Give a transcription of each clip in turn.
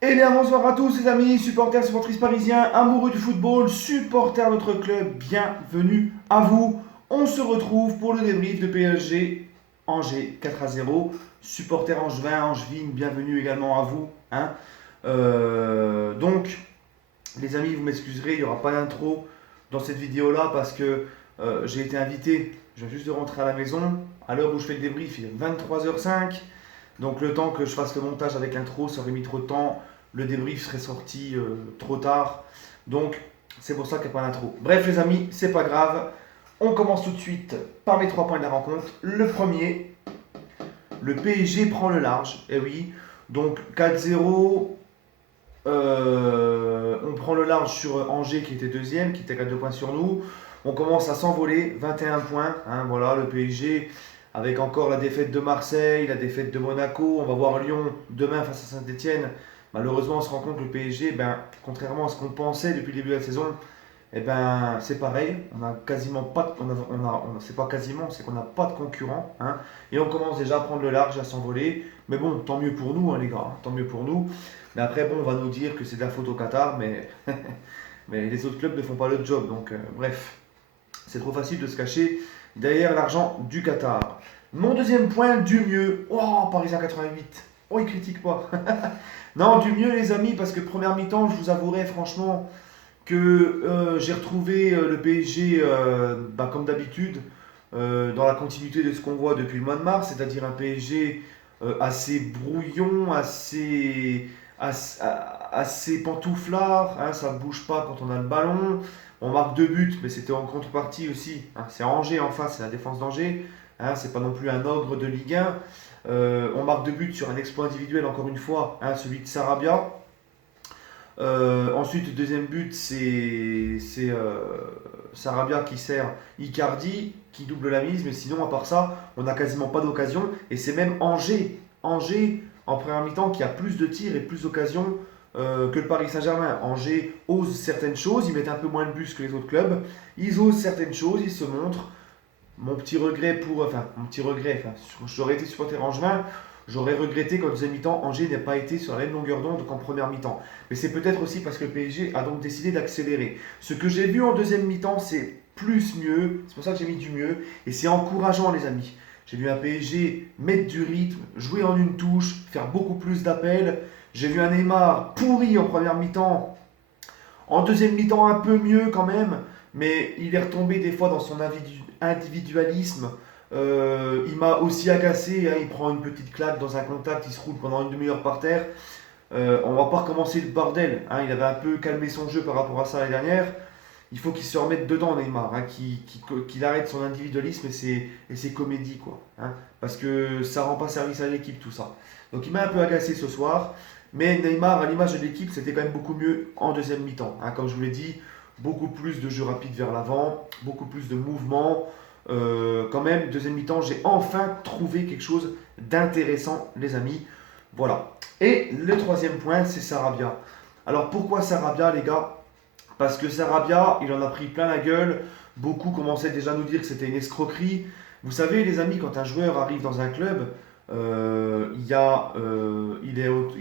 Eh bien, bonsoir à tous les amis, supporters, supportrices parisiens, amoureux du football, supporters de notre club, bienvenue à vous. On se retrouve pour le débrief de PSG Angers 4-0. Supporters angevins, angevines, bienvenue également à vous, hein. Donc, les amis, vous m'excuserez, il n'y aura pas d'intro dans cette vidéo-là parce que j'ai été invité. Je viens juste de rentrer à la maison. À l'heure où je fais le débrief, il est 23h05. Donc le temps que je fasse le montage avec l'intro, ça aurait mis trop de temps. Le débrief serait sorti trop tard. Donc c'est pour ça qu'il n'y a pas d'intro. Bref les amis, c'est pas grave. On commence tout de suite par mes 3 points de la rencontre. Le premier, le PSG prend le large. Eh oui. Donc 4-0. On prend le large sur Angers qui était deuxième, qui était à 2 points sur nous. On commence à s'envoler, 21 points. Hein, voilà, le PSG avec encore la défaite de Marseille, la défaite de Monaco. On va voir Lyon demain face à Saint-Etienne. Malheureusement, on se rend compte que le PSG, ben, contrairement à ce qu'on pensait depuis le début de la saison, eh ben, c'est pareil. On a quasiment pas, c'est pas quasiment, c'est qu'on n'a pas de concurrent. Hein, et on commence déjà à prendre le large, à s'envoler. Mais bon, tant mieux pour nous, hein, les gars. Hein, tant mieux pour nous. Mais après, bon, on va nous dire que c'est de la faute au Qatar, mais, mais les autres clubs ne font pas le job. Donc, bref, c'est trop facile de se cacher derrière l'argent du Qatar. Mon deuxième point, du mieux. Oh, Parisien 88. Oh, il critique pas. Non, du mieux, les amis, parce que première mi-temps, je vous avouerai franchement que j'ai retrouvé le PSG, bah, comme d'habitude, dans la continuité de ce qu'on voit depuis le mois de mars, c'est-à-dire un PSG assez brouillon, assez pantouflard, hein, ça ne bouge pas quand on a le ballon. On marque 2 buts, mais c'était en contrepartie aussi. Hein, c'est Angers en face, c'est la défense d'Angers. Hein, c'est pas non plus un ogre de Ligue 1. On marque 2 buts sur un exploit individuel, encore une fois, hein, celui de Sarabia. Ensuite, le deuxième but, c'est Sarabia qui sert Icardi, qui double la mise, mais sinon, à part ça, on n'a quasiment pas d'occasion. Et c'est même Angers, en première mi-temps, qui a plus de tirs et plus d'occasions que le Paris Saint-Germain. Angers ose certaines choses, ils mettent un peu moins de buts que les autres clubs. Ils osent certaines choses, ils se montrent. Mon petit regret, enfin, j'aurais été supporter angevin, j'aurais regretté qu'en deuxième mi-temps, Angers n'ait pas été sur la même longueur d'onde qu'en première mi-temps. Mais c'est peut-être aussi parce que le PSG a donc décidé d'accélérer. Ce que j'ai vu en deuxième mi-temps, c'est plus mieux, c'est pour ça que j'ai mis du mieux, et c'est encourageant les amis. J'ai vu un PSG mettre du rythme, jouer en une touche, faire beaucoup plus d'appels. J'ai vu un Neymar pourri en première mi-temps, en deuxième mi-temps un peu mieux quand même, mais il est retombé des fois dans son individualisme. Il m'a aussi agacé, hein, il prend une petite claque dans un contact, il se roule pendant une demi-heure par terre. On va pas recommencer le bordel. Hein, il avait un peu calmé son jeu par rapport à ça l'année dernière. Il faut qu'il se remette dedans, Neymar, hein, qu'il arrête son individualisme et ses comédies, quoi. Hein, parce que ça rend pas service à l'équipe, tout ça. Donc il m'a un peu agacé ce soir. Mais Neymar, à l'image de l'équipe, c'était quand même beaucoup mieux en deuxième mi-temps. Hein, comme je vous l'ai dit, beaucoup plus de jeux rapides vers l'avant, beaucoup plus de mouvements. Quand même, deuxième mi-temps, j'ai enfin trouvé quelque chose d'intéressant, les amis. Voilà. Et le troisième point, c'est Sarabia. Alors pourquoi Sarabia, les gars? Parce que Sarabia, il en a pris plein la gueule. Beaucoup commençaient déjà à nous dire que c'était une escroquerie. Vous savez, les amis, quand un joueur arrive dans un club, il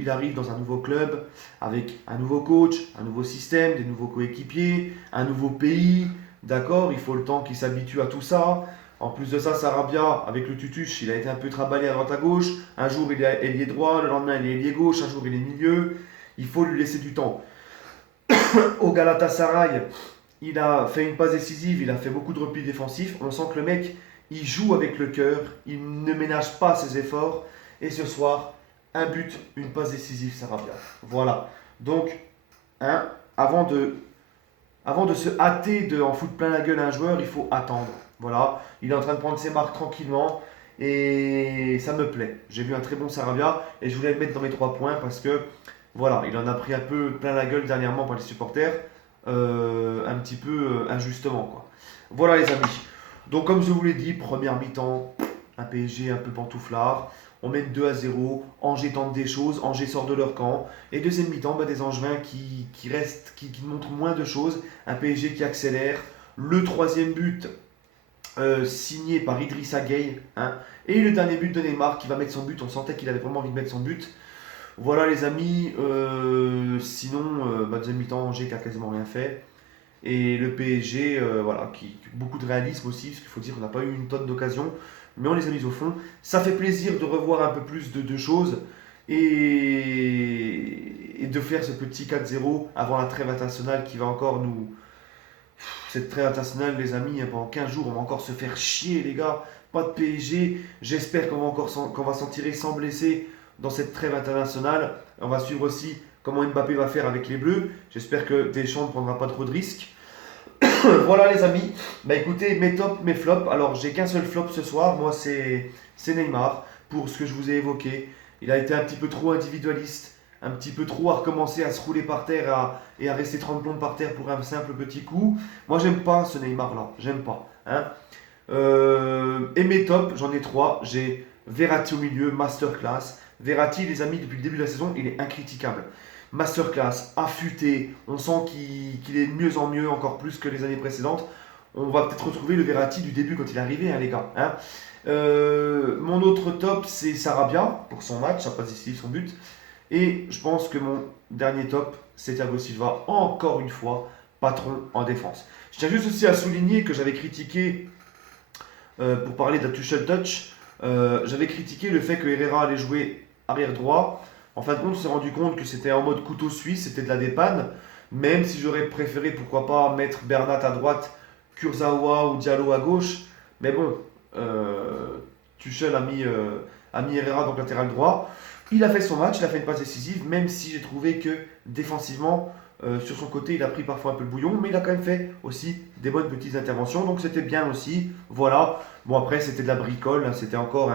arrive dans un nouveau club avec un nouveau coach, un nouveau système, des nouveaux coéquipiers, un nouveau pays. D'accord, il faut le temps qu'il s'habitue à tout ça. En plus de ça, Sarabia, avec le tutuche, il a été un peu trimballé à droite à gauche. Un jour, il est ailier droit, le lendemain, il est ailier gauche, un jour, il est milieu. Il faut lui laisser du temps. Au Galatasaray, il a fait une passe décisive, il a fait beaucoup de replis défensifs. On sent que le mec, il joue avec le cœur, il ne ménage pas ses efforts. Et ce soir, un but, une passe décisive, Sarabia. Voilà. Donc, hein, avant de se hâter de en foutre plein la gueule à un joueur, il faut attendre. Voilà. Il est en train de prendre ses marques tranquillement. Et ça me plaît. J'ai vu un très bon Sarabia et je voulais le mettre dans mes 3 points parce que voilà, il en a pris un peu plein la gueule dernièrement par les supporters, un petit peu injustement, quoi. Voilà les amis. Donc comme je vous l'ai dit, première mi-temps, un PSG un peu pantouflard. On mène 2-0, Angers tente des choses, Angers sort de leur camp. Et deuxième mi-temps, bah, des Angevins qui restent, qui montrent moins de choses. Un PSG qui accélère. Le troisième but signé par Idrissa Gueye. Hein. Et le dernier but de Neymar qui va mettre son but. On sentait qu'il avait vraiment envie de mettre son but. Voilà les amis, sinon, deuxième mi-temps, Angers qui a quasiment rien fait. Et le PSG, voilà, beaucoup de réalisme aussi, parce qu'il faut dire qu'on n'a pas eu une tonne d'occasions, mais on les a mis au fond. Ça fait plaisir de revoir un peu plus de choses et de faire ce petit 4-0 avant la trêve internationale qui va encore nous. Cette trêve internationale, les amis, hein, pendant 15 jours, on va encore se faire chier, les gars. Pas de PSG. J'espère qu'on va s'en tirer sans blesser dans cette trêve internationale. On va suivre aussi comment Mbappé va faire avec les Bleus. J'espère que Deschamps ne prendra pas trop de risques. Voilà les amis, bah écoutez, mes tops, mes flops. Alors j'ai qu'un seul flop ce soir, moi c'est Neymar, pour ce que je vous ai évoqué. Il a été un petit peu trop individualiste, un petit peu trop à recommencer à se rouler par terre et à rester 30 plombes par terre pour un simple petit coup. Moi j'aime pas ce Neymar là, j'aime pas. Hein. Et mes tops, j'en ai trois. J'ai Verratti au milieu, masterclass. Verratti, les amis, depuis le début de la saison, il est incritiquable. Masterclass, affûté, on sent qu'il est de mieux en mieux, encore plus que les années précédentes. On va peut-être retrouver le Verratti du début quand il est arrivé, hein, les gars. Hein. Mon autre top, c'est Sarabia, pour son match, ça passe ici son but. Et je pense que mon dernier top, c'est Thiago Silva, encore une fois, patron en défense. Je tiens juste aussi à souligner que j'avais critiqué, pour parler de la Tuchel Touch, j'avais critiqué le fait que Herrera allait jouer arrière droit. En fin de compte, on s'est rendu compte que c'était en mode couteau suisse, c'était de la dépanne. Même si j'aurais préféré, pourquoi pas, mettre Bernat à droite, Kurzawa ou Diallo à gauche. Mais bon, Tuchel a mis Herrera donc latéral droit. Il a fait son match, il a fait une passe décisive, même si j'ai trouvé que défensivement, sur son côté, il a pris parfois un peu le bouillon, mais il a quand même fait aussi des bonnes petites interventions, donc c'était bien aussi. Voilà. Bon, après, c'était de la bricole, hein, c'était encore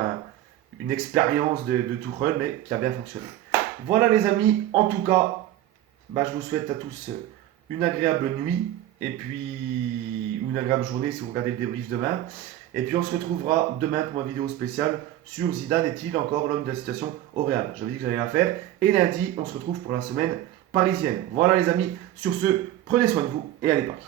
une expérience de Tuchel, mais qui a bien fonctionné. Voilà, les amis, en tout cas, bah, je vous souhaite à tous une agréable nuit, et puis ou une agréable journée si vous regardez le débrief demain. Et puis on se retrouvera demain pour ma vidéo spéciale sur Zidane est-il encore l'homme de la situation au Real. J'avais dit que j'allais la faire. Et lundi, on se retrouve pour la semaine parisienne. Voilà les amis, sur ce, prenez soin de vous et allez Paris.